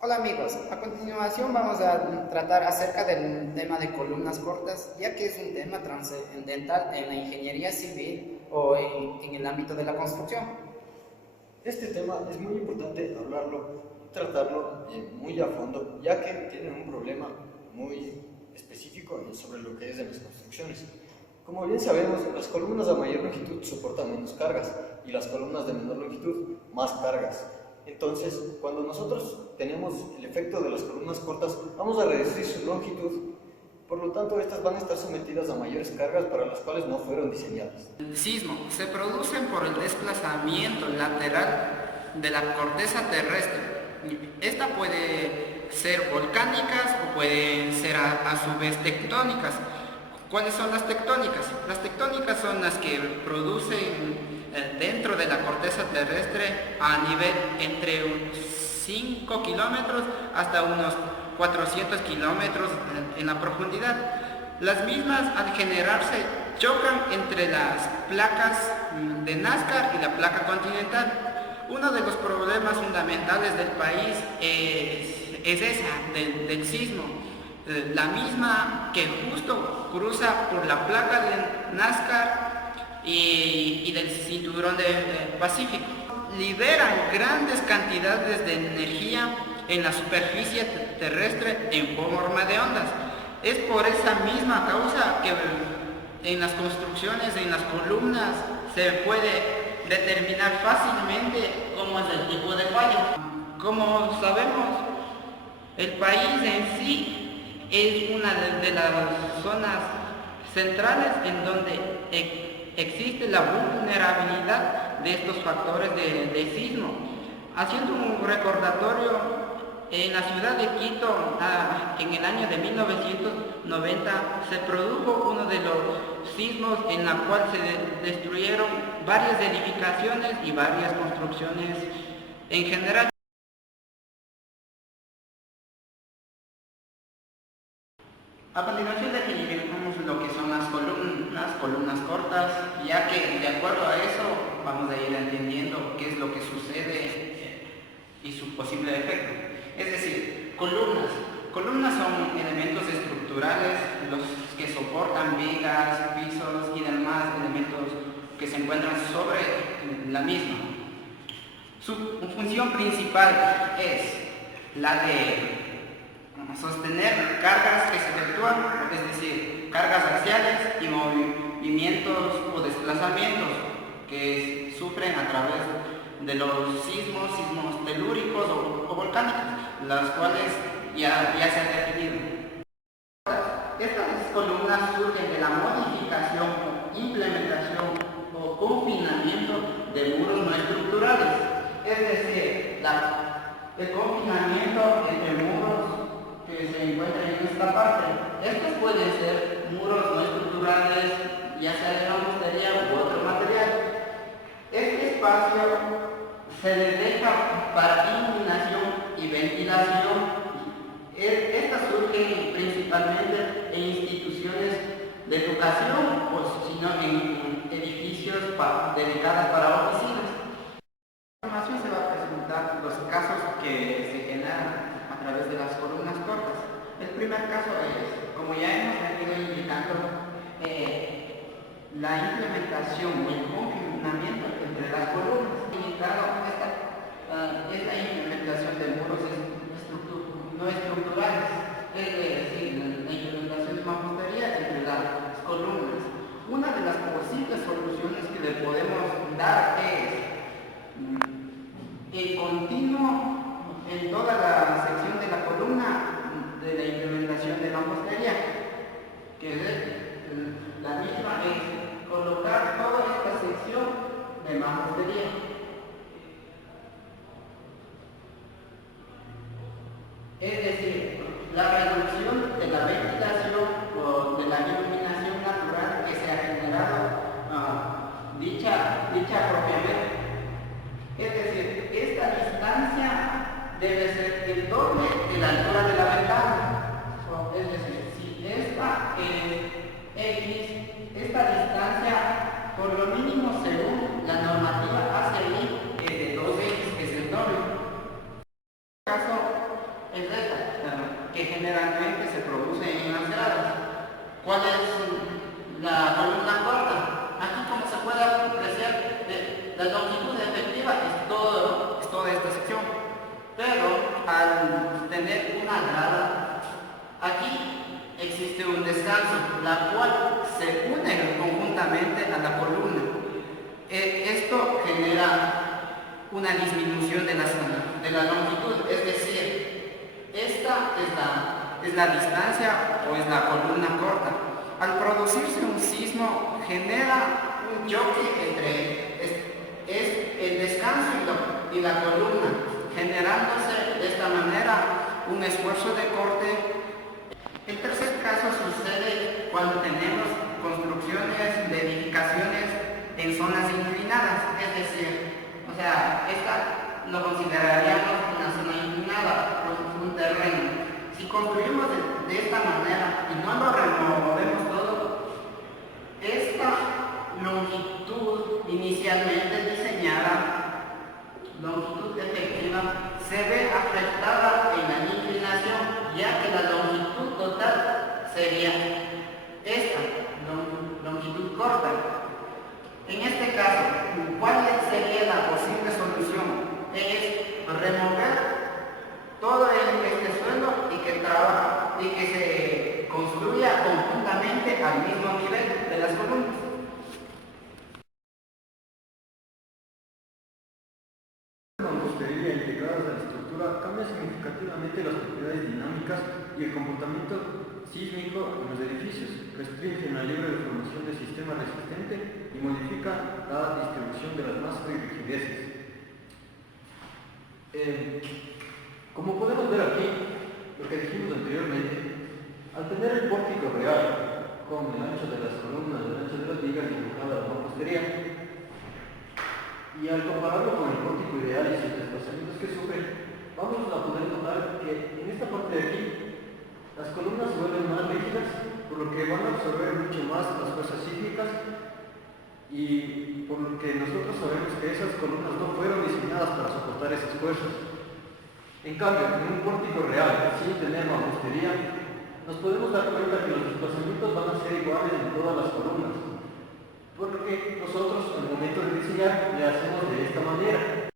Hola amigos, a continuación vamos a tratar acerca del tema de columnas cortas, ya que es un tema trascendental en la ingeniería civil o en el ámbito de la construcción. Este tema es muy importante hablarlo y tratarlo muy a fondo, ya que tienen un problema muy específico sobre lo que es de las construcciones. Como bien sabemos, las columnas de mayor longitud soportan menos cargas y las columnas de menor longitud más cargas. Entonces, cuando nosotros tenemos el efecto de las columnas cortas, vamos a reducir su longitud. Por lo tanto, estas van a estar sometidas a mayores cargas para las cuales no fueron diseñadas. El sismo se producen por el desplazamiento lateral de la corteza terrestre. Esta puede ser volcánicas o pueden ser a su vez tectónicas. ¿Cuáles son las tectónicas? Las tectónicas son las que producen dentro de la corteza terrestre a nivel entre 5 kilómetros hasta unos 400 kilómetros en la profundidad. Las mismas, al generarse, chocan entre las placas de Nazca y la placa continental. Uno de los problemas fundamentales del país es esa, del sismo. La misma que justo cruza por la placa de Nazca y del cinturón del Pacífico. Liberan grandes cantidades de energía en la superficie terrestre en forma de ondas. Es por esa misma causa que en las construcciones, en las columnas, se puede determinar fácilmente cómo es el tipo de fallo. Como sabemos, el país en sí es una de las zonas centrales en donde existe la vulnerabilidad de estos factores de sismo. Haciendo un recordatorio, en la ciudad de Quito, en el año de 1990, se produjo uno de los sismos en la cual se destruyeron varias edificaciones y varias construcciones en general. A continuación definiremos lo que son las columnas cortas, ya que de acuerdo a eso vamos a ir entendiendo qué es lo que sucede y su posible efecto. Es decir, columnas son elementos estructurales los que soportan vigas, pisos y demás elementos que se encuentran sobre la misma. Su función principal es la de sostener cargas que se efectúan, es decir, cargas axiales y movimientos o desplazamientos que sufren a través de los sismos telúricos o volcánicos, las cuales ya se han definido. Estas columnas surgen de la modificación, implementación o confinamiento de muros no estructurales, es decir, el confinamiento entre muros que se encuentran en esta parte. Estos pueden ser muros no estructurales, ya sea de mampostería u otro material. Este espacio se le deja para iluminación y ventilación. Estas surgen principalmente en instituciones de educación o sino en edificios dedicados para oficinas. A continuación se va a presentar los casos que se generan a través de las columnas cortas. El primer caso es, como ya hemos venido indicando, la implementación o el confinamiento entre las columnas. Indicado es la implementación de muros no estructurales, es decir, la implementación de mampostería entre las columnas. Una de las posibles soluciones que le podemos dar es el continuo en toda la sección de la columna de la implementación de mampostería, que la misma es colocar toda esta sección de mampostería. Es decir, la reducción de la ventilación o de la iluminación natural que se ha generado dicha propiamente. Es decir, esta distancia debe ser el doble de la altura de la ventana. Es decir, si esta es X, esta distancia por lo mínimo según la normativa ACI es de 2X, que es el doble. En este caso, generalmente se produce en las gradas. ¿Cuál es la columna corta? Aquí, como se puede apreciar, la longitud efectiva es toda esta sección, pero al tener una grada, aquí existe un descanso, la cual se une conjuntamente a la columna. Esto genera una disminución de la longitud, es decir, esta es la distancia o es la columna corta. Al producirse un sismo, genera un choque entre el descanso y la columna, generándose de esta manera un esfuerzo de corte. El tercer caso sucede cuando tenemos construcciones de edificaciones en zonas inclinadas, es decir, esta lo consideraríamos una zona inclinada, un terreno. Si construimos de esta manera y no lo removemos todo, esta longitud inicialmente diseñada, longitud efectiva, se ve afectada en la inclinación, ya que la longitud total sería esta longitud corta. En este caso, ¿cuál sería la posible solución? Es remover todo este suelo y que se construya conjuntamente al mismo nivel de las columnas. La mampostería integrada a la estructura cambia significativamente las propiedades dinámicas y el comportamiento sísmico en los edificios, restringen la libre deformación del sistema resistente y modifican la distribución de las masas y rigideces. Como podemos ver aquí, lo que dijimos anteriormente, al tener el pórtico real con el ancho de las columnas, el ancho de las vigas dibujada a la mampostería, y al compararlo con el pórtico ideal y sus desplazamientos que sufre, vamos a poder notar que en esta parte de aquí las columnas se vuelven más rígidas, por lo que van a absorber mucho más las fuerzas sísmicas y por lo que nosotros sabemos que esas columnas no fueron diseñadas para soportar esas fuerzas. En cambio, en un pórtico real, sin tener mampostería, nos podemos dar cuenta que los desplazamientos van a ser iguales en todas las columnas, por lo que nosotros, al momento de diseñar, le hacemos de esta manera.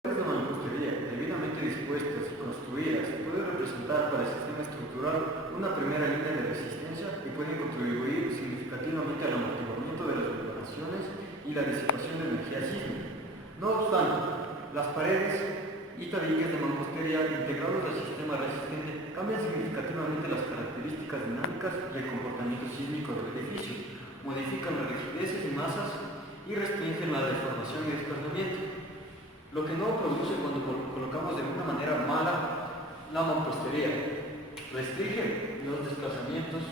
Esta mampostería, debidamente dispuestas y construidas, puede representar para el sistema estructural una primera línea de resistencia y pueden contribuir significativamente al amortiguamiento de las reparaciones y la disipación de energía sísmica. No obstante, las paredes y tabiques de mampostería integrados al sistema resistente cambian significativamente las características dinámicas del comportamiento sísmico del edificio, modifican las rigideces y masas y restringen la deformación y desplazamiento, lo que no produce cuando colocamos de una manera mala la mampostería. Restringen los desplazamientos,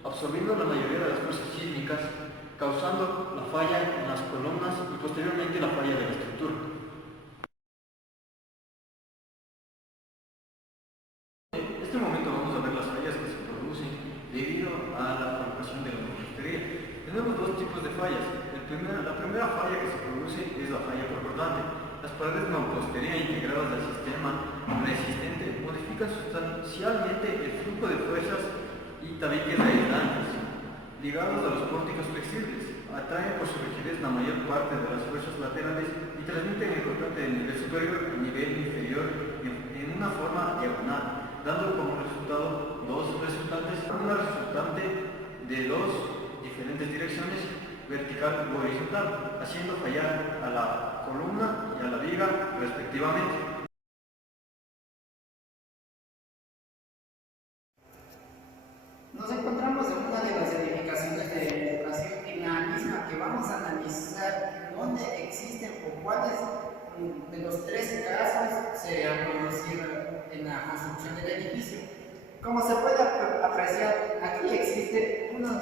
absorbiendo la mayoría de las fuerzas sísmicas, causando la falla en las columnas y posteriormente la falla de la estructura. En este momento vamos a ver las fallas que se producen debido a la colocación de la mampostería. Tenemos dos tipos de fallas. La primera falla que se produce es la falla concordante. Las paredes de mampostería integradas al sistema resistente modifican sustancialmente el flujo de fuerzas y tabiques aislantes ligados a los pórticos flexibles. Atraen por su rigidez la mayor parte de las fuerzas laterales y transmiten el cortante del nivel superior al nivel inferior en una forma diagonal, dando como resultado una resultante de dos diferentes direcciones, vertical o horizontal, haciendo fallar a la columna y a la viga respectivamente. Nos encontramos en una de las edificaciones de educación en la misma que vamos a analizar dónde existen o cuáles de los tres casos se han producido en la construcción del edificio. Como se puede apreciar, aquí existe una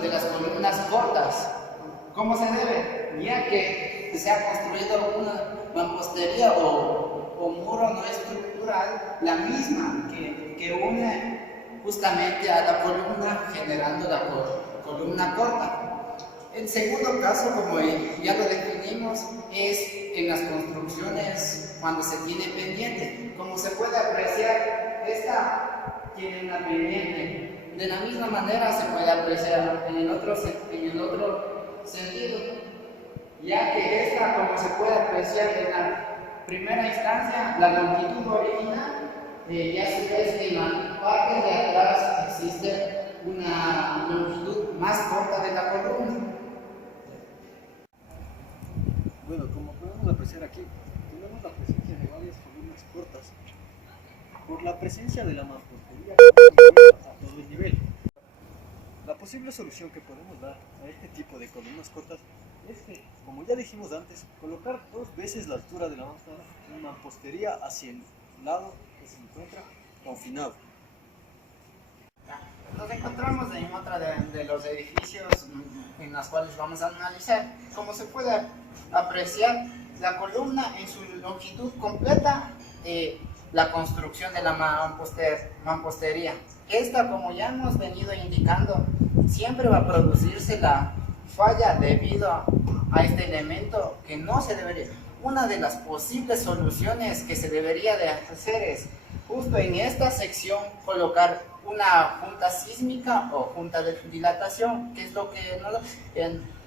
de las columnas cortas. ¿Cómo se debe? Ya que se ha construido una mampostería o muro no estructural, la misma que une justamente a la columna, generando la columna corta. El segundo caso, como ya lo definimos, es en las construcciones cuando se tiene pendiente. Como se puede apreciar, esta tiene una pendiente. De la misma manera se puede apreciar en el otro sentido, ya que esta, como se puede apreciar en la primera instancia, la longitud original, y a su vez en la parte de atrás existe una longitud más corta de la columna. Bueno, como podemos apreciar aquí, tenemos la presencia de varias columnas cortas por la presencia de la mampostería a todo el nivel. La posible solución que podemos dar a este tipo de columnas cortas es que, como ya dijimos antes, colocar 2 veces la altura de la mampostería hacia el lado que se encuentra confinado. Nos encontramos en otra de los edificios en los cuales vamos a analizar. Como se puede apreciar, la columna en su longitud completa, la construcción de la mampostería. Esta, como ya hemos venido indicando, siempre va a producirse la falla debido a este elemento que no se debería. Una de las posibles soluciones que se debería de hacer es justo en esta sección colocar una junta sísmica o junta de dilatación, que es lo que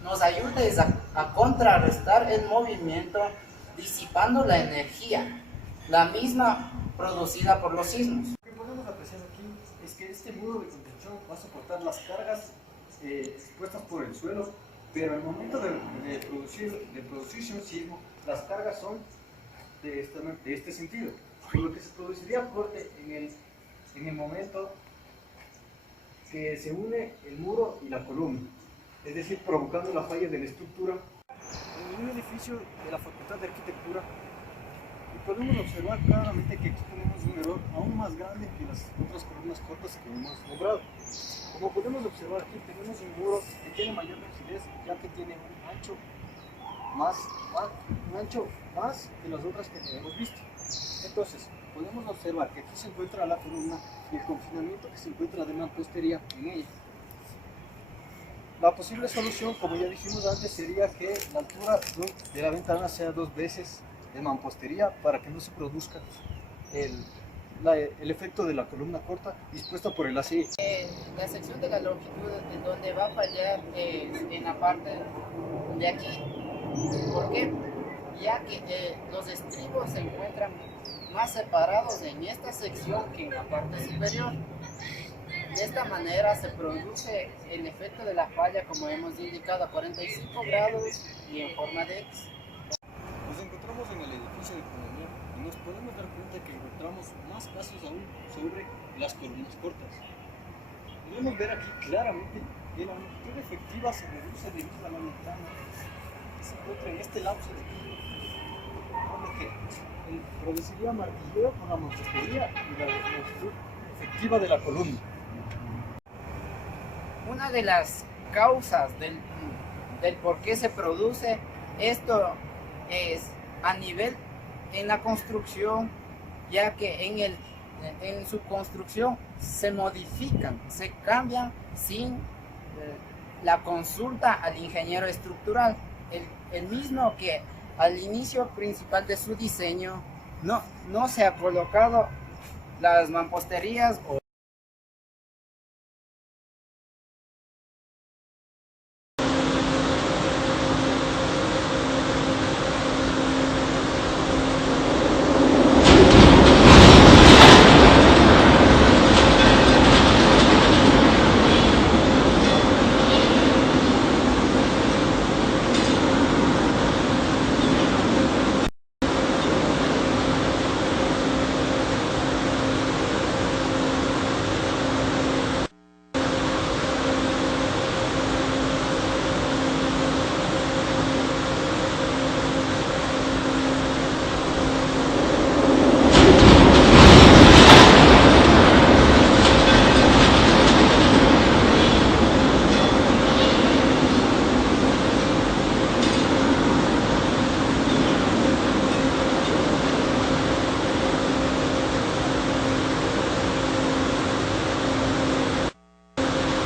nos ayuda es a contrarrestar el movimiento, disipando la energía, la misma producida por los sismos. Lo que podemos apreciar aquí es que este muro de contención va a soportar las cargas expuestas por el suelo, pero al momento de producirse un sismo, las cargas son de este sentido, por lo que se produciría corte en el momento que se une el muro y la columna, es decir, provocando la falla de la estructura en un edificio de la Facultad de Arquitectura. Y podemos observar claramente que aquí tenemos un error aún más grande que las otras columnas cortas que hemos nombrado. Como podemos observar aquí, tenemos un muro que tiene mayor rigidez, ya que tiene un ancho más que las otras que hemos visto. Entonces, podemos observar que aquí se encuentra la columna y el confinamiento que se encuentra de mampostería en ella. La posible solución, como ya dijimos antes, sería que la altura de la ventana sea 2 veces de mampostería para que no se produzca el efecto de la columna corta dispuesta por el ACI. La sección de la longitud en donde va a fallar es en la parte de aquí. ¿Por qué? Ya que los estribos se encuentran más separados en esta sección que en la parte superior. De esta manera se produce el efecto de la falla, como hemos indicado, a 45 grados y en forma de X. Nos encontramos en el edificio de economía y nos podemos dar cuenta que encontramos más casos aún sobre las columnas cortas. Podemos ver aquí claramente que la longitud efectiva se reduce debido a la ventana que se encuentra en este lapso de tiempo, por lo que produciría martilleo con la mampostería y la longitud efectiva de la columna. Una de las causas del por qué se produce esto es a nivel en la construcción, ya que en su construcción se modifican, se cambian sin la consulta al ingeniero estructural, el mismo que al inicio principal de su diseño no se ha colocado las mamposterías o